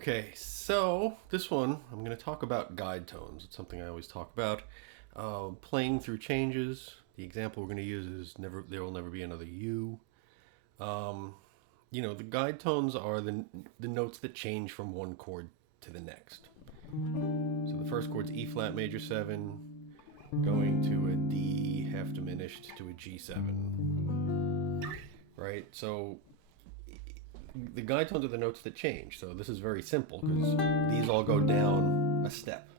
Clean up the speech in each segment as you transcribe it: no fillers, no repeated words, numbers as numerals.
Okay, so this one I'm going to talk about guide tones. It's something I always talk about. Playing through changes. The example we're going to use is never. There will never be another U. Um, the guide tones are the notes that change from one chord to the next. So the first chord's E flat major seven, going to a D half diminished to a G7. Right. So the guide tones are the notes that change. So this is very simple because these all go down a step.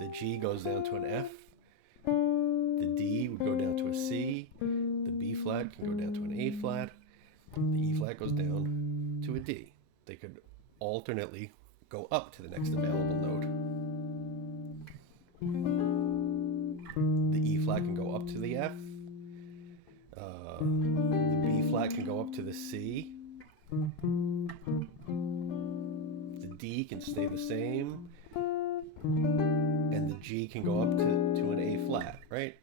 The G goes down to an F. The D would go down to a C. The B flat can go down to an A flat. The E flat goes down to a D. They could alternately go up to the next available note. The E flat can go up to the F. The B flat can go up to the C. The D can stay the same. And the G can go up to an A flat, right?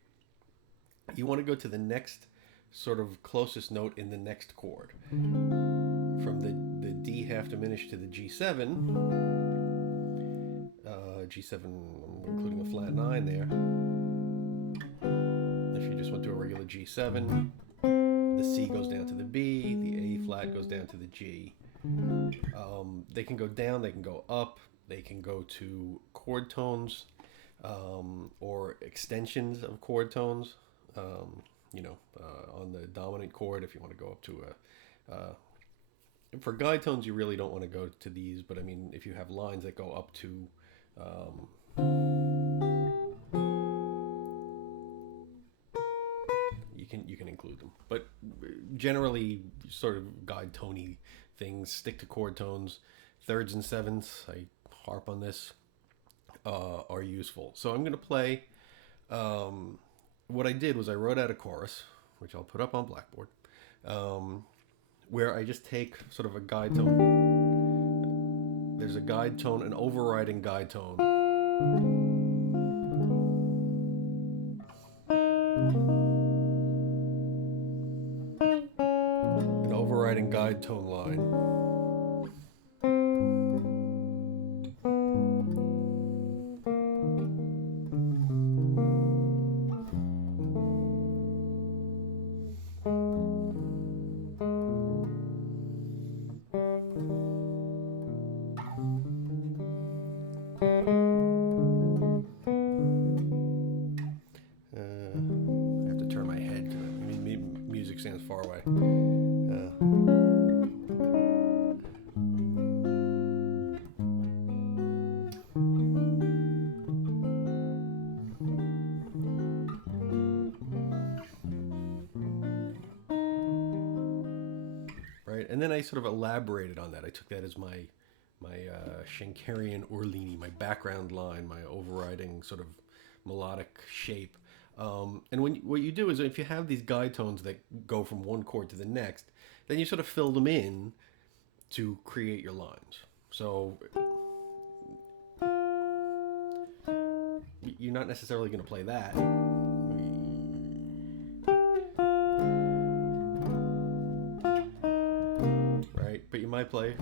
You want to go to the next sort of closest note in the next chord. From the D half diminished to the G7, G7 including a flat 9 there. If you just went to a regular G7, the C goes down to the B, the A flat goes down to the G. They can go down, they can go up, they can go to chord tones or extensions of chord tones. On the dominant chord, if you want to go up to for guide tones, you really don't want to go to these, but I mean, if you have lines that go up to you can include them, but generally, sort of guide tony things stick to chord tones. Thirds and sevenths, I harp on this, are useful. So I'm going to play. What I did was I wrote out a chorus, which I'll put up on Blackboard, where I just take sort of a guide tone. There's a guide tone, an overriding guide tone. An overriding guide tone line. I have to turn my head because music sounds far away. Right, and then I sort of elaborated on that. I took that as my Schenkerian Orlini, my background line, my overriding sort of melodic shape. And what you do is if you have these guide tones that go from one chord to the next, then you sort of fill them in to create your lines. So you're not necessarily going to play that. Right? But you might play.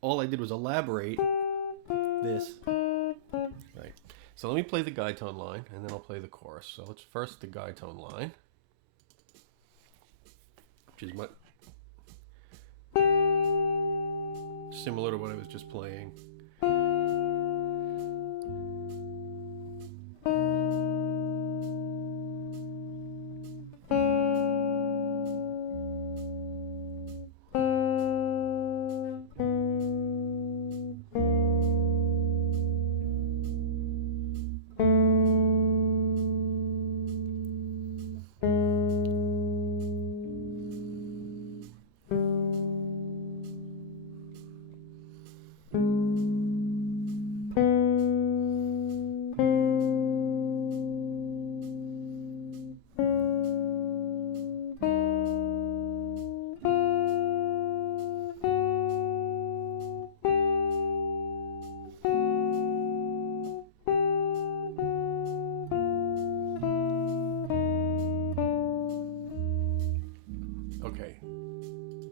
All I did was elaborate this. Right. So let me play the guide tone line, and then I'll play the chorus. So let's first the guide tone line, which is similar to what I was just playing.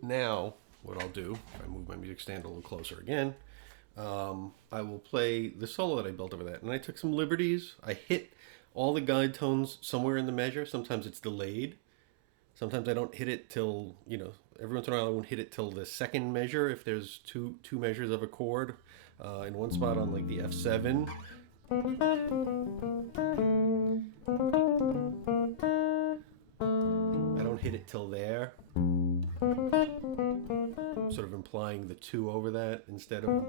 now what I'll do, if I move my music stand a little closer again, I will play the solo that I built over that. And I took some liberties. I hit all the guide tones somewhere in the measure. Sometimes it's delayed. Sometimes I don't hit it till, every once in a while I won't hit it till the second measure if there's two measures of a chord in one spot on like the F7. I don't hit it till there. Sort of implying the 2 over that instead of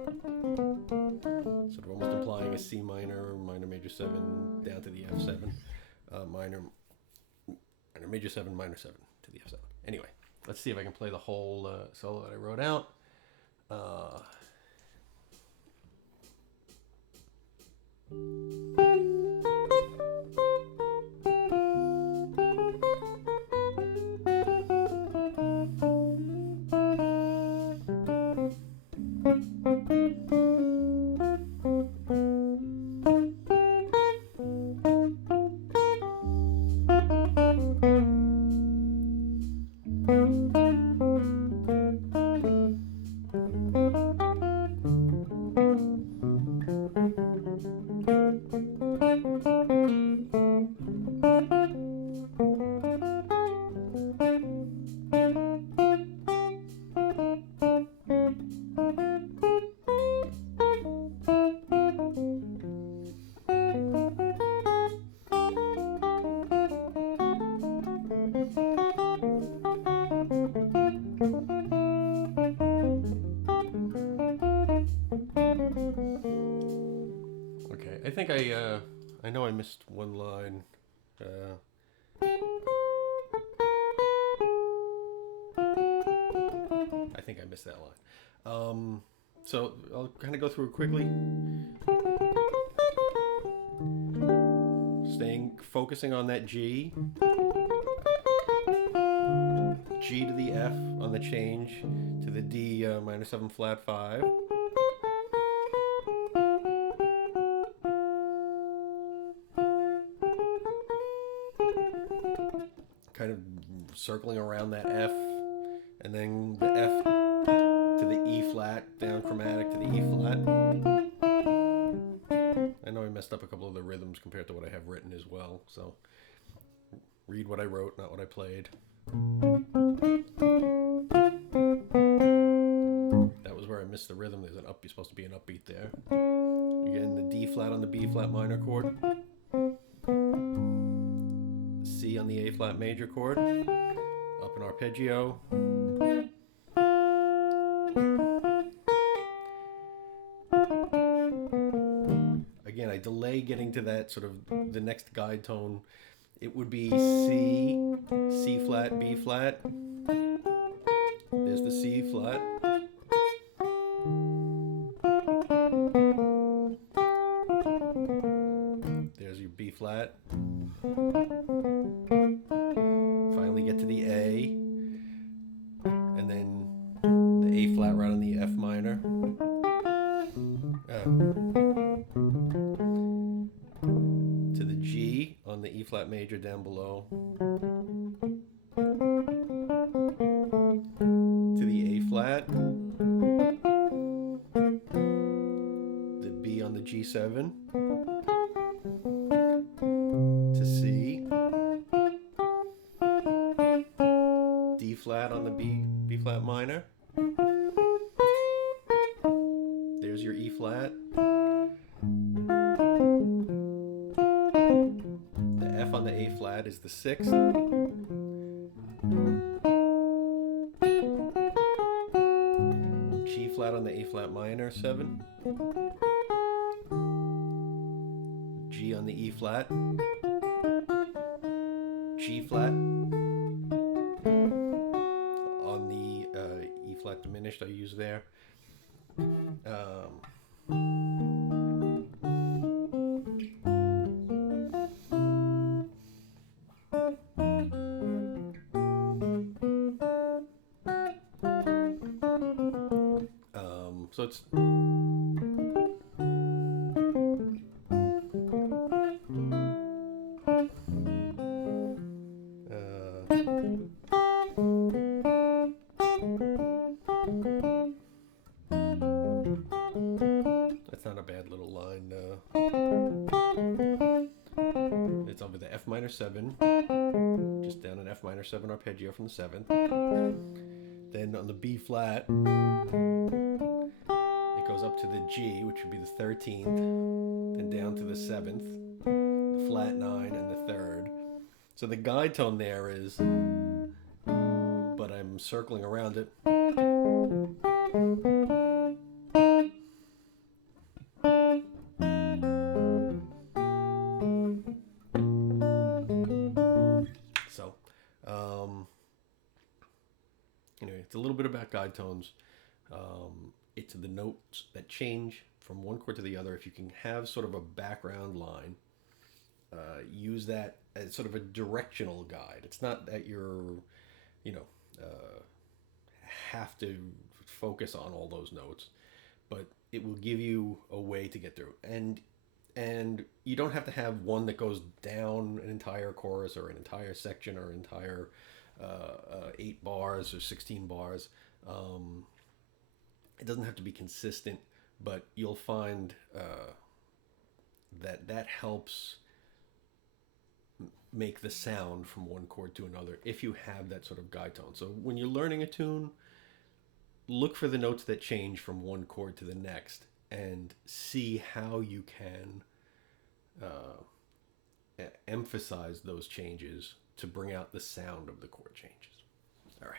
sort of almost implying a C minor, minor major 7 down to the F7, minor major 7, minor 7 to the F7. Anyway, let's see if I can play the whole solo that I wrote out. I think I know I missed one line. I think I missed that line. So I'll kind of go through it quickly. Focusing on that G. G to the F on the change to the D minor 7 flat 5. Kind of circling around that F, and then the F to the E flat, down chromatic to the E flat. I know I messed up a couple of the rhythms compared to what I have written as well, so read what I wrote, not what I played. That was where I missed the rhythm. There's supposed to be an upbeat there. Again, the D flat on the B flat minor chord. C on the A flat major chord, up an arpeggio. Again, I delay getting to that sort of the next guide tone. It would be C, C flat, B flat. There's the C flat. There's your B flat. Finally get to the A, and then the A flat right on the F minor. To the G on the E flat major down below. To the A flat. The B on the G7. To C. D flat on the B flat minor. There's your E flat. The F on the A flat is the 6th. G flat on the A flat minor 7. G on the E flat. G flat on the E flat diminished I use there. So it's It's over the F minor 7, just down an F minor 7 arpeggio from the 7th. Then on the B flat, it goes up to the G, which would be the 13th, then down to the 7th, the flat 9, and the 3rd. So the guide tone there is, but I'm circling around it. So, anyway, it's a little bit about guide tones. It's the notes that change from one chord to the other. If you can have sort of a background line, use that as sort of a directional guide. It's not that you're, you know, have to focus on all those notes, but it will give you a way to get through. And you don't have to have one that goes down an entire chorus or an entire section or entire 8 bars or 16 bars. It doesn't have to be consistent, but you'll find that helps make the sound from one chord to another if you have that sort of guide tone. So when you're learning a tune, look for the notes that change from one chord to the next and see how you can emphasize those changes to bring out the sound of the chord changes. All right.